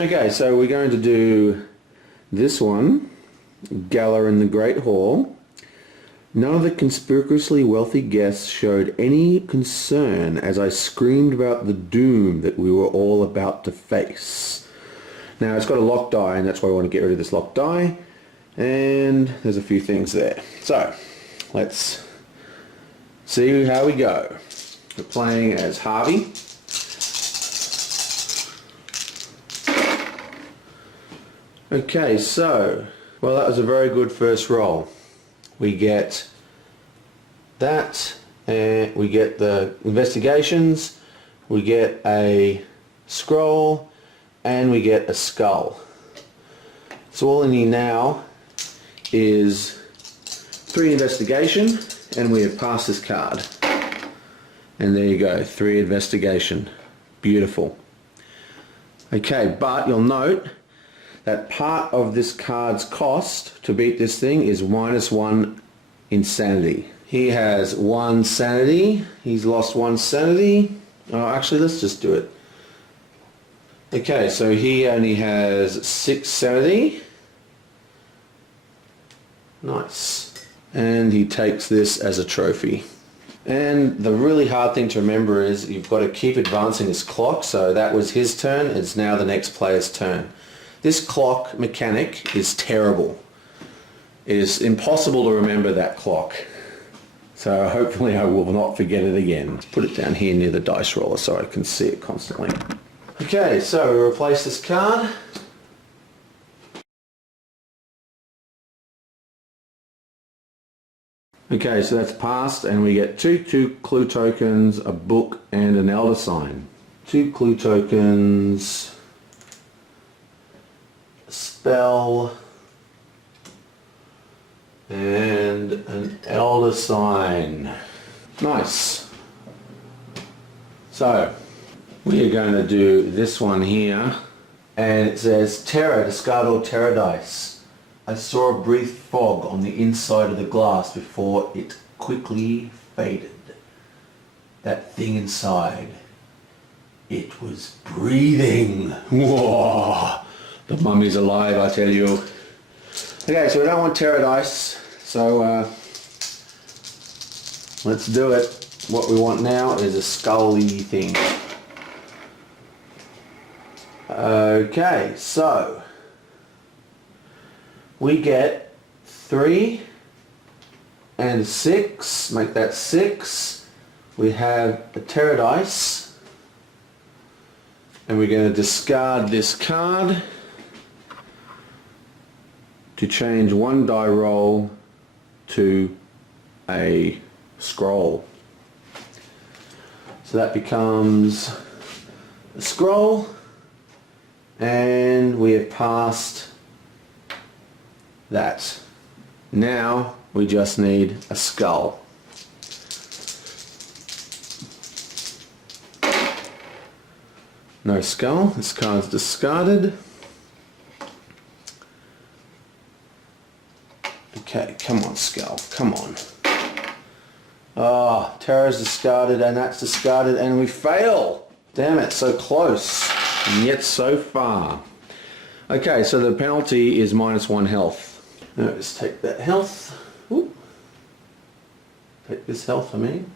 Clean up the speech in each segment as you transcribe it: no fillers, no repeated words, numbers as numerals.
Okay, so we're going to do this one, Gala in the Great Hall. None of the conspicuously wealthy guests showed any concern as I screamed about the doom that we were all about to face. Now it's got a locked die, and that's why I want to get rid of this locked die. And there's a few things there. So let's see how we go. We're playing as Harvey. Okay, so, well, that was a very good first roll. We get that, and we get the investigations, we get a scroll, and we get a skull. So all I need now is 3 investigation, and we have passed this card. And there you go, 3 investigation. Beautiful. Okay, but you'll note that part of this card's cost to beat this thing is -1 insanity. He has 1 sanity. He's lost 1 sanity. Oh, actually, let's just do it. Okay, so he only has 6 sanity. Nice. And he takes this as a trophy. And the really hard thing to remember is you've got to keep advancing this clock. So that was his turn. It's now the next player's turn. This clock mechanic is terrible. It is impossible to remember that clock. So hopefully I will not forget it again. Let's put it down here near the dice roller so I can see it constantly. Okay, so we replace this card. Okay, so that's passed, and we get 2 clue tokens, a book, and an elder sign. 2 clue tokens, a spell, and an elder sign. Nice. So we are going to do this one here, and it says terror, discard all terror dice. I saw a brief fog on the inside of the glass before it quickly faded. That thing inside, it was breathing. Whoa, the mummy's alive, I tell you. Okay, so we don't want terror dice, so let's do it. What we want now is a scully thing. Okay, so we get 3 and 6, make that 6. We have a terror dice, and we're going to discard this card to change 1 die roll to a scroll. So that becomes a scroll, and we have passed that. Now we just need a skull. No skull. This card's discarded. Okay, come on, skull. Come on. Ah, terror's discarded, and that's discarded, and we fail. Damn it, so close, and yet so far. Okay, so the penalty is -1 health. Now let's take that health. Ooh. Take this health, I mean.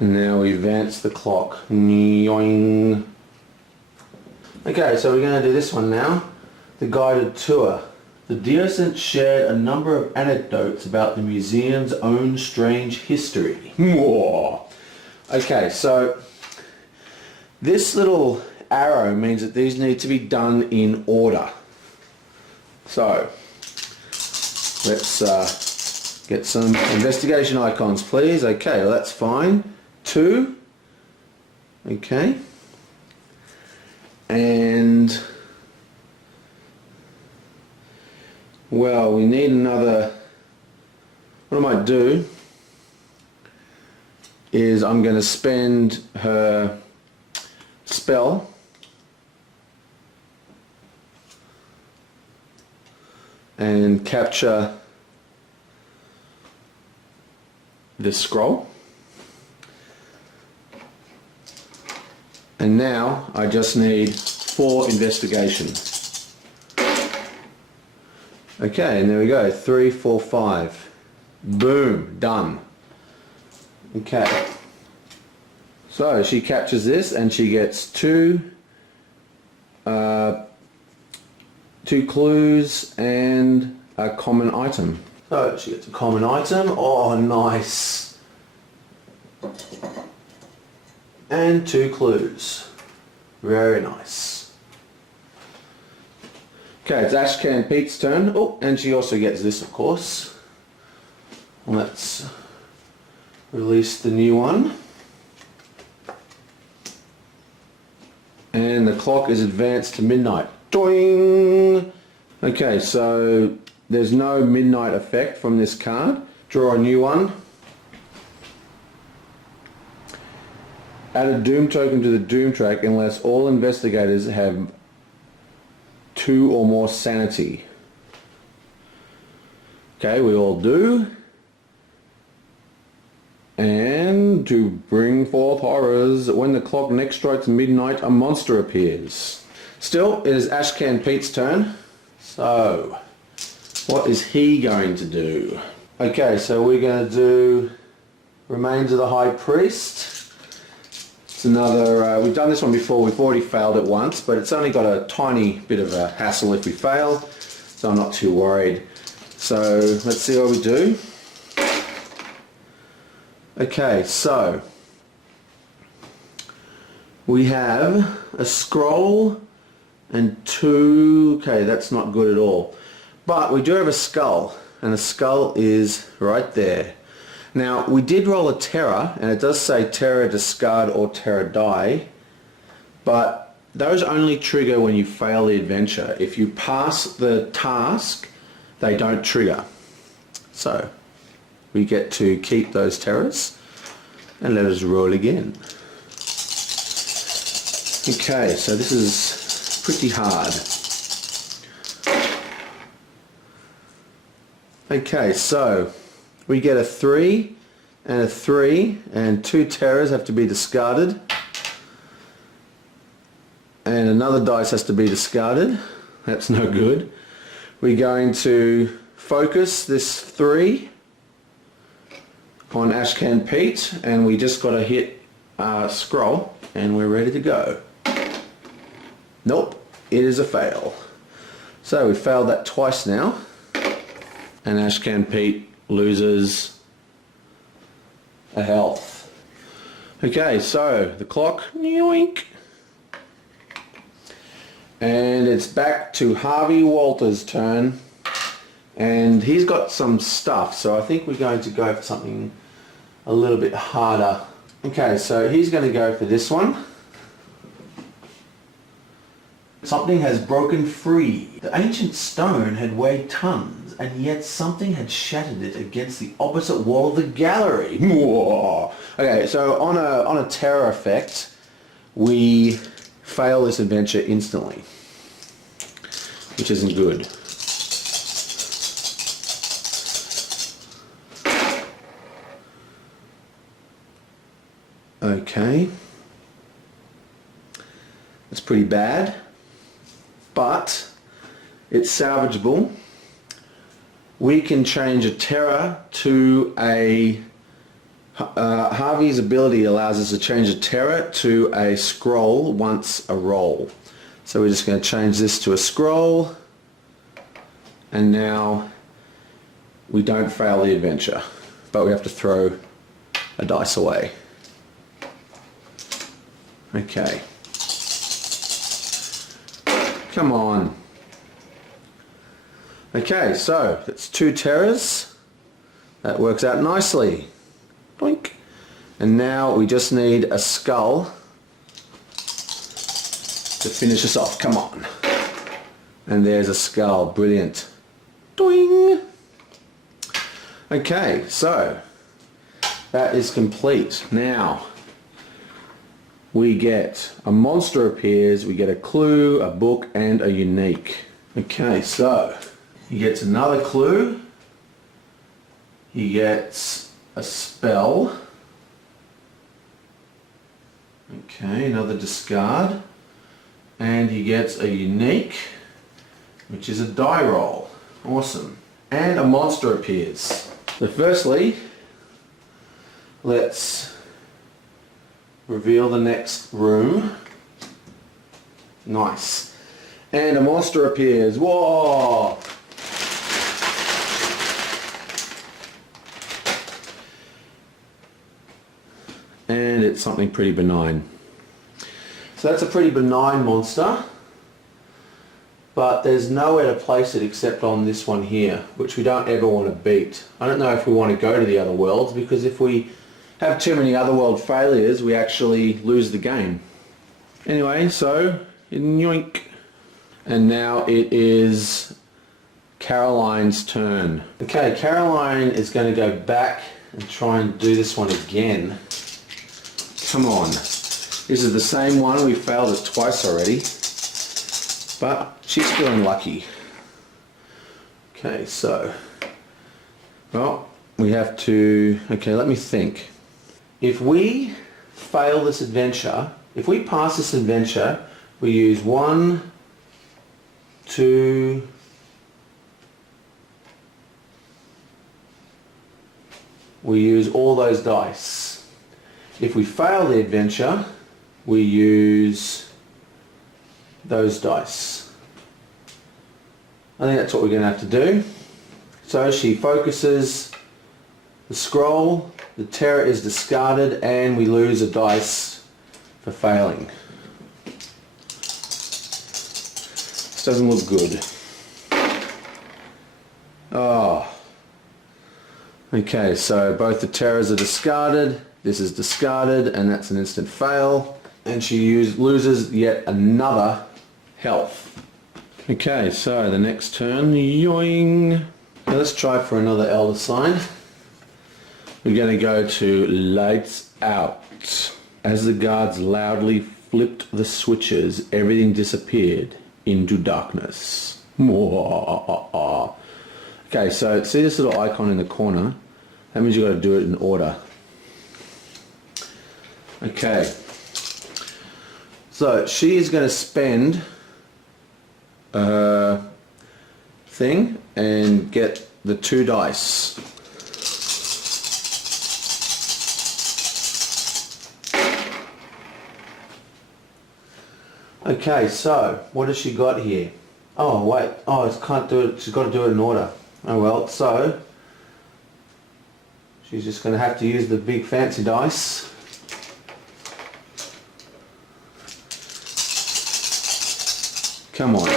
And now we advance the clock. Nyoing. Okay, so we're going to do this one now. The guided tour. The Deocent shared a number of anecdotes about the museum's own strange history. Whoa. Okay, so this little arrow means that these need to be done in order. So let's get some investigation icons, please. Okay, well, that's fine. 2. Okay. And, well, we need another. What I might do is I'm going to spend her spell and capture this scroll. And now I just need 4 investigation. Okay, and there we go. 3, 4, 5. Boom, done. Okay. So she captures this and she gets two clues and a common item. So she gets a common item. Oh, nice. And 2 clues. Very nice. Okay, it's Ashcan Pete's turn. Oh, and she also gets this, of course. Let's release the new one. And the clock is advanced to midnight. Doing. Okay, so there's no midnight effect from this card. Draw a new one. Add a doom token to the doom track unless all investigators have 2 or more sanity. Okay, we all do. And to bring forth horrors, when the clock next strikes midnight, a monster appears. Still, it is Ashcan Pete's turn. So, what is he going to do? Okay, so we're going to do Remains of the High Priest. It's another, we've done this one before, we've already failed it once, but it's only got a tiny bit of a hassle if we fail, so I'm not too worried. So, let's see what we do. Okay, so we have a scroll and 2, okay, that's not good at all. But we do have a skull, and the skull is right there. Now, we did roll a terror, and it does say terror discard or terror die, but those only trigger when you fail the adventure. If you pass the task, they don't trigger. So, we get to keep those terrors, and let us roll again. Okay, so this is pretty hard. Okay, so we get a 3 and a 3, and 2 terrors have to be discarded, and another dice has to be discarded. That's no good. We're going to focus this 3 on Ashcan Pete, and we just got to hit scroll, and we're ready to go. Nope, it is a fail. So we failed that twice now, and Ashcan Pete loses a health. Okay, so the clock, yoink, and it's back to Harvey Walters' turn, and he's got some stuff, so I think we're going to go for something a little bit harder. Okay, so he's going to go for this one. Something has broken free. The ancient stone had weighed tons, and yet something had shattered it against the opposite wall of the gallery. Okay, so on a terror effect, we fail this adventure instantly, which isn't good. Okay, that's pretty bad, but it's salvageable. We can change a terror to a Harvey's ability allows us to change a terror to a scroll once a roll. So we're just going to change this to a scroll, and now we don't fail the adventure, but we have to throw a dice away. Okay. Come on. Okay, so that's 2 terrors. That works out nicely. Boink. And now we just need a skull to finish us off. Come on. And there's a skull. Brilliant. Doing. Okay, so that is complete. Now we get a monster appears, we get a clue, a book, and a unique. Okay, so he gets another clue, he gets a spell, okay, another discard, and he gets a unique, which is a die roll. Awesome. And a monster appears. So firstly, let's reveal the next room. Nice. And a monster appears. Whoa! And it's something pretty benign. So that's a pretty benign monster, but there's nowhere to place it except on this one here, which we don't ever want to beat. I don't know if we want to go to the other worlds, because if we have too many other world failures, we actually lose the game. Anyway, so yoink. And now it is Caroline's turn. Okay, Caroline is going to go back and try and do this one again. Come on. This is the same one. We failed it twice already. But she's feeling lucky. Okay, so, well, we have to, okay, let me think. If we fail this adventure, if we pass this adventure, we use 1, 2, we use all those dice. If we fail the adventure, we use those dice. I think that's what we're going to have to do. So she focuses the scroll, the terror is discarded, and we lose a dice for failing. This doesn't look good. Oh. Okay, so both the terrors are discarded, this is discarded, and that's an instant fail. And she loses yet another health. Okay, so the next turn, yoing. Now let's try for another elder sign. We're going to go to lights out. As the guards loudly flipped the switches, everything disappeared into darkness. Okay, so see this little icon in the corner? That means you've got to do it in order. Okay. So she is going to spend a thing and get the 2 dice. Okay, so what has she got here? Oh wait, oh it can't do it. She's got to do it in order. Oh well, so she's just going to have to use the big fancy dice. Come on.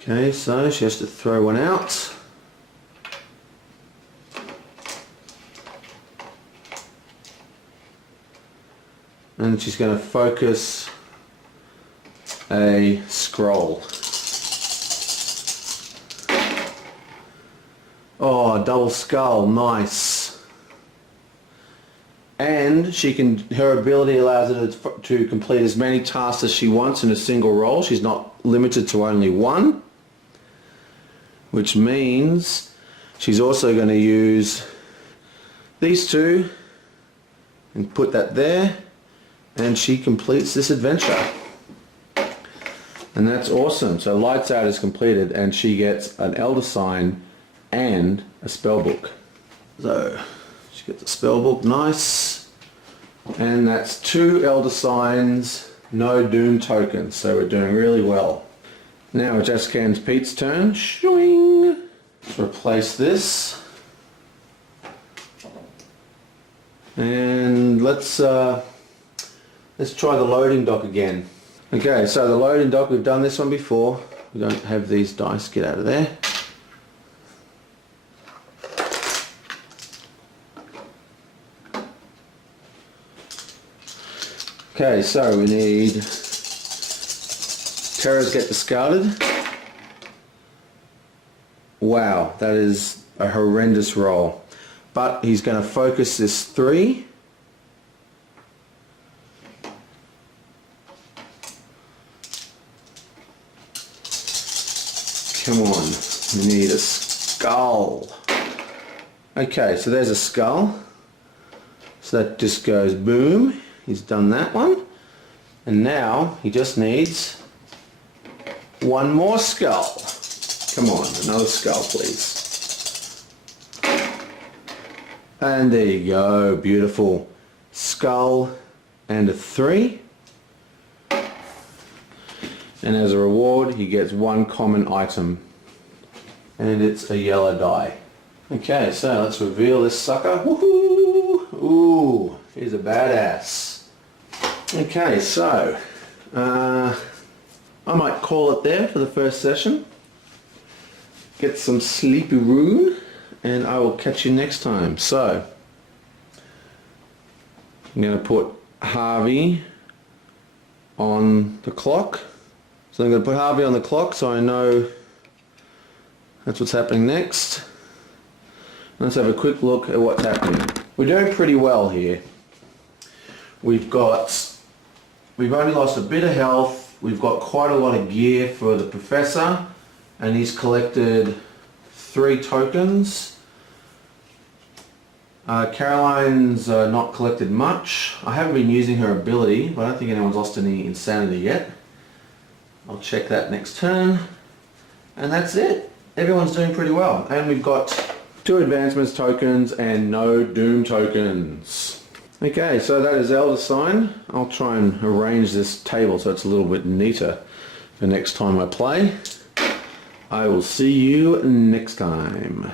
Okay, so she has to throw one out. And she's going to focus a scroll. Oh, double skull, nice. And she can, her ability allows her to complete as many tasks as she wants in a single roll. She's not limited to only one, which means she's also going to use these 2 and put that there, and she completes this adventure. And that's awesome. So Lights Out is completed, and she gets an Elder Sign and a spell book. So she gets a spell book, nice. And that's 2 Elder Signs, no Doom tokens, so we're doing really well. Now it's Ashcan Pete's turn. Shwing! Let's replace this. And let's try the loading dock again. Okay, so the loading dock, we've done this one before. We don't have these dice, get out of there. Okay, so we need terrors get discarded. Wow, that is a horrendous roll. But he's going to focus this 3. Come on, we need a skull. Okay, so there's a skull. So that just goes boom. He's done that one. And now he just needs one more skull. Come on, another skull, please. And there you go, beautiful. Skull and a 3. And as a reward, he gets one common item. And it's a yellow die. Okay, so let's reveal this sucker. Woohoo! Ooh, he's a badass. Okay, so I might call it there for the first session. Get some sleepy rune, and I will catch you next time. So I'm going to put Harvey on the clock. So I'm going to put Harvey on the clock so I know that's what's happening next. Let's have a quick look at what's happening. We're doing pretty well here. We've only lost a bit of health. We've got quite a lot of gear for the professor, and he's collected 3 tokens. Caroline's not collected much. I haven't been using her ability, but I don't think anyone's lost any insanity yet. I'll check that next turn. And that's it. Everyone's doing pretty well. And we've got 2 advancements tokens and no doom tokens. Okay, so that is Elder Sign. I'll try and arrange this table so it's a little bit neater for next time I play. I will see you next time.